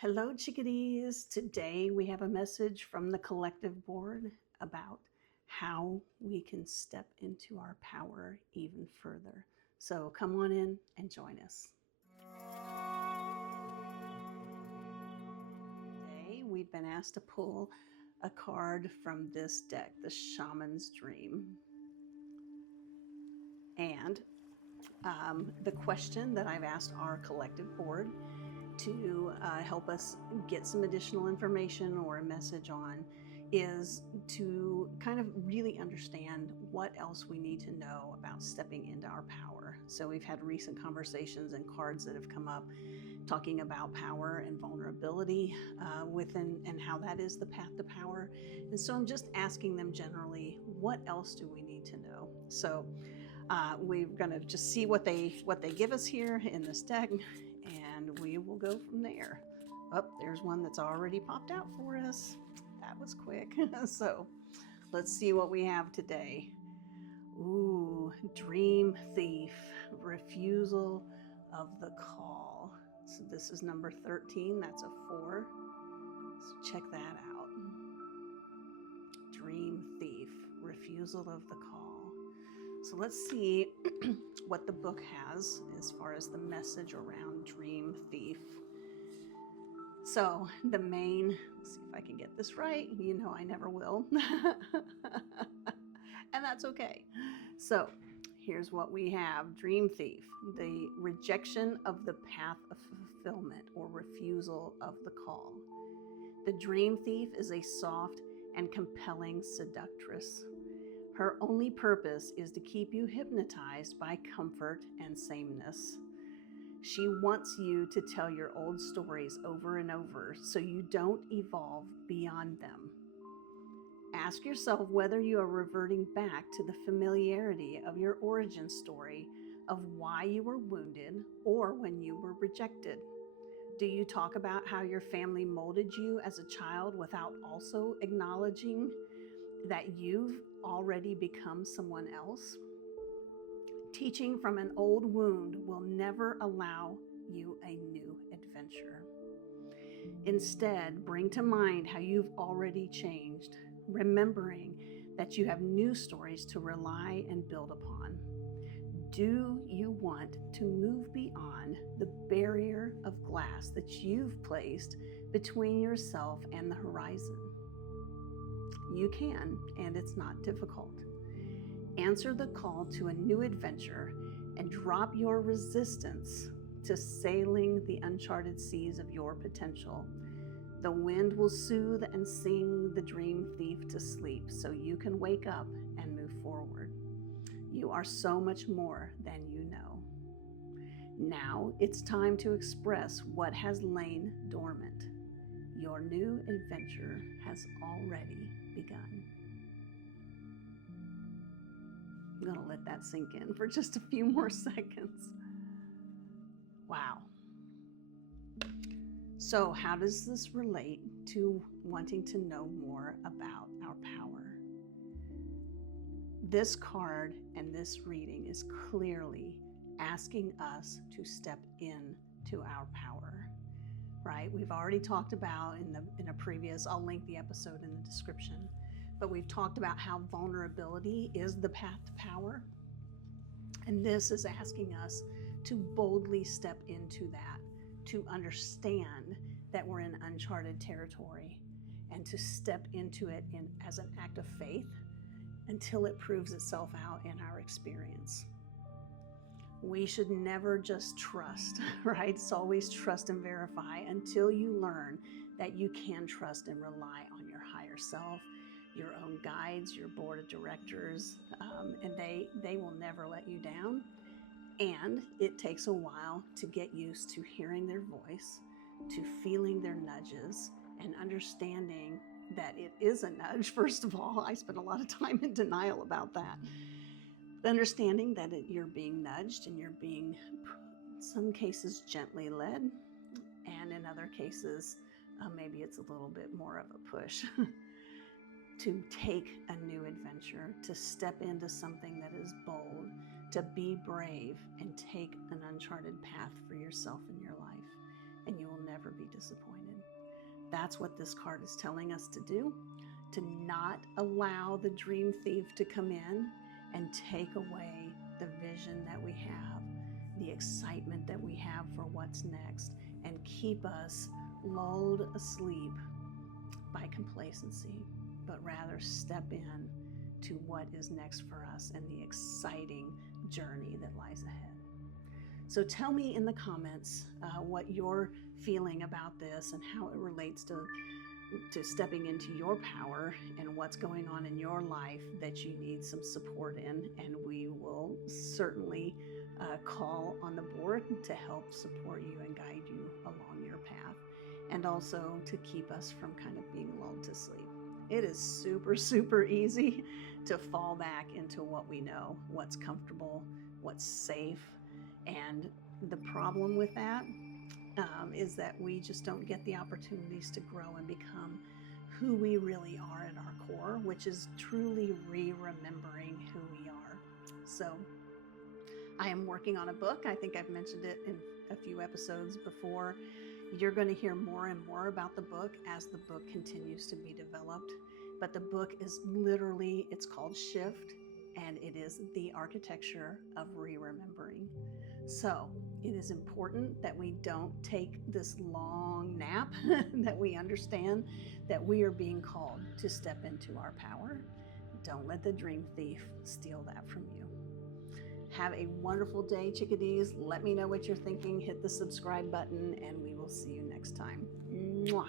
Hello, chickadees. Today we have a message from the collective board about how we can step into our power even further. So come on in and join us. Today we've been asked to pull a card from this deck, the Shaman's Dream. And the question that I've asked our collective board to help us get some additional information or a message on is to kind of really understand what else we need to know about stepping into our power. So we've had recent conversations and cards that have come up talking about power and vulnerability within and how that is the path to power. And so I'm just asking them generally, what else do we need to know? So we're going to just see what they give us here in this deck, and we will go from there. Oh, there's one that's already popped out for us. That was quick. So let's see what we have today. Ooh, Dream Thief, refusal of the call. So this is number 13. That's a 4. So check that out. Dream Thief, refusal of the call. So let's see what the book has as far as the message around Dream Thief. So the main, let's see if I can get this right. You know I never will. And that's okay. So here's what we have. Dream Thief, the rejection of the path of fulfillment or refusal of the call. The Dream Thief is a soft and compelling seductress. Her only purpose is to keep you hypnotized by comfort and sameness. She wants you to tell your old stories over and over so you don't evolve beyond them. Ask yourself whether you are reverting back to the familiarity of your origin story of why you were wounded or when you were rejected. Do you talk about how your family molded you as a child without also acknowledging that you've already become someone else? Teaching from an old wound will never allow you a new adventure. Instead, bring to mind how you've already changed, remembering that you have new stories to rely and build upon. Do you want to move beyond the barrier of glass that you've placed between yourself and the horizon? You can, and it's not difficult. Answer the call to a new adventure and drop your resistance to sailing the uncharted seas of your potential. The wind will soothe and sing the dream thief to sleep so you can wake up and move forward. You are so much more than you know. Now it's time to express what has lain dormant. Your new adventure has already begun. I'm going to let that sink in for just a few more seconds. Wow. So how does this relate to wanting to know more about our power? This card and this reading is clearly asking us to step into our power, right? We've already talked about in a previous, I'll link the episode in the description, but we've talked about how vulnerability is the path to power. And this is asking us to boldly step into that, to understand that we're in uncharted territory and to step into it as an act of faith until it proves itself out in our experience. We should never just trust, right? It's always trust and verify until you learn that you can trust and rely on your higher self, your own guides, your board of directors, and they will never let you down. And it takes a while to get used to hearing their voice, to feeling their nudges, and understanding that it is a nudge. First of all, I spent a lot of time in denial about that. Understanding that you're being nudged and you're being, in some cases, gently led, and in other cases, maybe it's a little bit more of a push to take a new adventure, to step into something that is bold, to be brave and take an uncharted path for yourself in your life, and you will never be disappointed. That's what this card is telling us to do, to not allow the dream thief to come in and take away the vision that we have, the excitement that we have for what's next, and keep us lulled asleep by complacency, but rather step in to what is next for us and the exciting journey that lies ahead. So tell me in the comments what you're feeling about this and how it relates to stepping into your power and what's going on in your life that you need some support in. And we will certainly call on the board to help support you and guide you along your path, and also to keep us from kind of being lulled to sleep. It is super, super easy to fall back into what we know, what's comfortable, what's safe. And the problem with that is that we just don't get the opportunities to grow and become who we really are at our core, which is truly remembering who we are. So I am working on a book. I think I've mentioned it in a few episodes before. You're going to hear more and more about the book as the book continues to be developed. But the book is literally, it's called Shift, and it is the architecture of remembering. So it is important that we don't take this long nap, that we understand that we are being called to step into our power. Don't let the dream thief steal that from you. Have a wonderful day, chickadees. Let me know what you're thinking. Hit the subscribe button, and we will see you next time. Mwah.